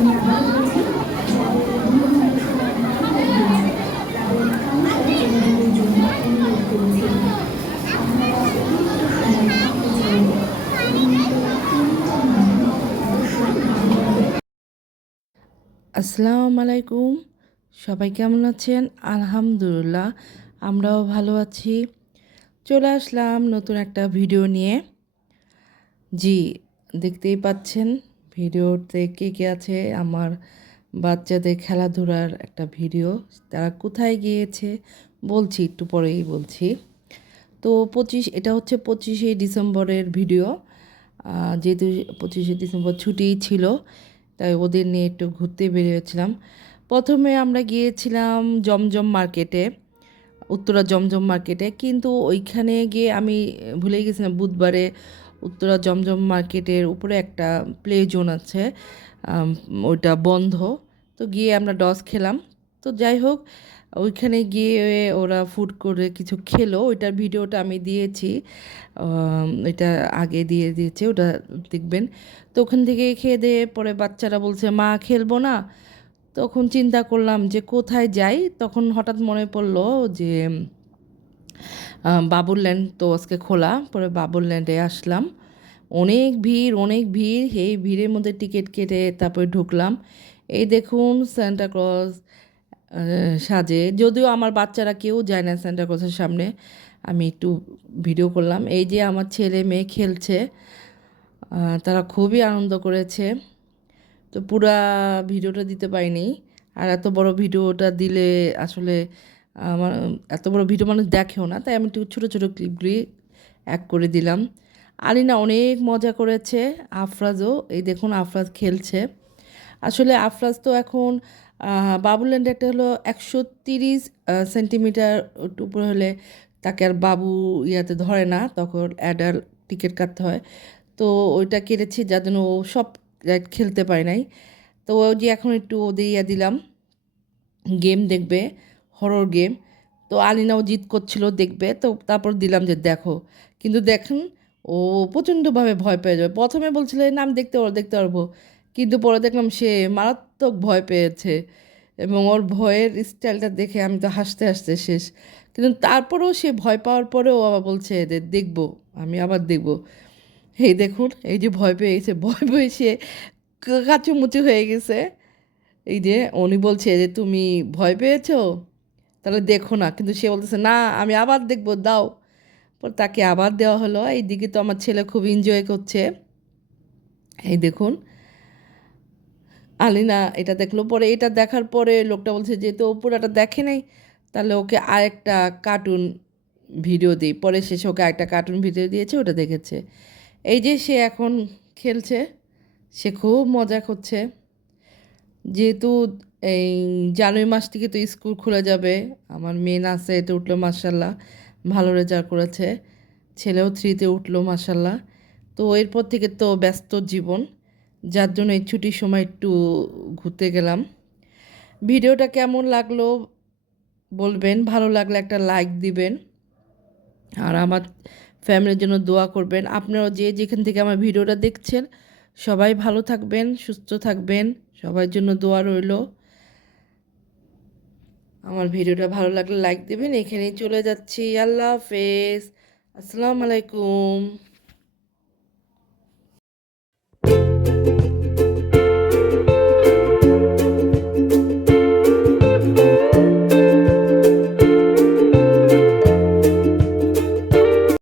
আসসালামু আলাইকুম। সবাই কেমন আছেন? আলহামদুলিল্লাহ, আমরাও ভালো আছি। চলে আসলাম নতুন একটা ভিডিও নিয়ে। জি, দেখতেই পাচ্ছেন ভিডিওতে কে কে আছে? আমার বাচ্চাদের খেলাধুলার একটা ভিডিও। তারা কোথায় গিয়েছে? বলছি, একটু পরেই বলছি। তো পঁচিশ, এটা হচ্ছে পঁচিশে ডিসেম্বরের ভিডিও। যেহেতু পঁচিশে ডিসেম্বর ছুটি ছিল, তাই ওদের নিয়ে একটু ঘুরতে বেরিয়েছিলাম। প্রথমে আমরা গিয়েছিলাম জমজম মার্কেটে, উত্তরা জমজম মার্কেটে। কিন্তু ওইখানে গিয়ে আমি ভুলে গেছিলাম বুধবারে উত্তরা জমজম মার্কেটের উপরে একটা প্লে জোন আছে ওইটা বন্ধ। তো গিয়ে আমরা ডস খেলাম। তো যাই হোক, ওইখানে গিয়ে ওরা ফুড করে কিছু খেলো। ওইটার ভিডিওটা আমি দিয়েছি। এটা আগে দিয়ে দিয়েছে, ওটা দেখবেন। তো ওখান থেকে খেয়ে দিয়ে পরে বাচ্চারা বলছে, মা, খেলব না। তখন চিন্তা করলাম যে কোথায় যাই? তখন হঠাৎ মনে পড়ল যে আহ, বাবুরল্যান্ড তো আজকে খোলা পরে বাবুরল্যান্ডে আসলাম। অনেক ভিড় অনেক ভিড় এই ভিড়ের মধ্যে টিকিট কেটে তারপরে ঢুকলাম। এই দেখুন সান্টা ক্লজ সাজে। যদিও আমার বাচ্চারা কেউ যায় না সান্টা ক্লজের সামনে আমি একটু ভিডিও করলাম। এই যে আমার ছেলে মেয়ে খেলছে তারা খুবই আনন্দ করেছে। তো পুরা ভিডিওটা দিতে পারিনি। আর এত বড় ভিডিওটা দিলে আসলে আমার, এত বড় ভিডিও মানুষ দেখেও না, তাই আমি একটু ছোটো ছোটো ক্লিপগুলি এক করে দিলাম। আলিনা অনেক মজা করেছে, আফরাজও, এই দেখুন আফরাজ খেলছে। আসলে আফরাজ তো এখন বাবুল্যান্ড একটা হলো একশো তিরিশ সেন্টিমিটার উপরে হলে তাকে আর বাবু ইয়াতে ধরে না, তখন অ্যাডাল্ট টিকিট কাটতে হয়। তো ওইটা কেটেছি যার জন্য ও সব খেলতে পারে নাই। তো ওই যে এখন একটু ওদের ইয়া দিলাম গেম দেখবে। হরর গেম তো আলিনাও জিদ করছিল দেখবে। তো তারপর দিলাম যে দেখো। কিন্তু দেখেন, ও প্রচণ্ডভাবে ভয় পেয়ে যাবে। প্রথমে বলছিল না, আমি দেখতে পারব দেখতে পারব। কিন্তু পরে দেখলাম সে মারাত্মক ভয় পেয়েছে। এবং ওর ভয়ের স্টাইলটা দেখে আমি তো হাসতে হাসতে শেষ। কিন্তু তারপরেও সে ভয় পাওয়ার পরেও আবার বলছে যে, দেখব, আমি আবার দেখব। এই দেখুন, এই যে ভয় পেয়ে গেছে, ভয় পেয়ে সে কাচুমুচু হয়ে গেছে। এই যে উনি বলছে যে, তুমি ভয় পেয়েছ? তাহলে দেখো না। কিন্তু সে বলতেছে, না, আমি আবার দেখব, দাও। পর তাকে আবার দেওয়া হলো। এই দিকে তো আমার ছেলে খুব এনজয় করছে। এই দেখুন, আলিনা এটা দেখল। পরে এটা দেখার পরে লোকটা বলছে যে, তো পুরাটা দেখে নাই? তাহলে ওকে আরেকটা কার্টুন ভিডিও দিই। পরে শেষে ওকে আরেকটা কার্টুন ভিডিও দিয়েছে, ওটা দেখেছে। এই যে সে এখন খেলছে, সে খুব মজা করছে। যেহেতু এই জানুয়ারি মাস থেকে তো স্কুল খুলে যাবে, আমার মেয়ে নাচে এতে উঠল মার্শাল্লাহ ভালো রেজাল্ট করেছে, ছেলেও থ্রিতে উঠল মার্শাল্লাহ তো এরপর থেকে তো ব্যস্ত জীবন, যার জন্য এই ছুটির সময় একটু ঘুরতে গেলাম। ভিডিওটা কেমন লাগল বলবেন, ভালো লাগলে একটা লাইক দিবেন, আর আমার ফ্যামিলির জন্য দোয়া করবেন। আপনারাও যে যেখান থেকে আমার ভিডিওটা দেখছেন, সবাই ভালো থাকবেন, সুস্থ থাকবেন। সবার জন্য দোয়া রইল। আমার ভিডিওটা ভালো লাগলে লাইক দেবেন। এখানেই চলে যাচ্ছি। আল্লাহ হাফেজ। আসসালামু আলাইকুম।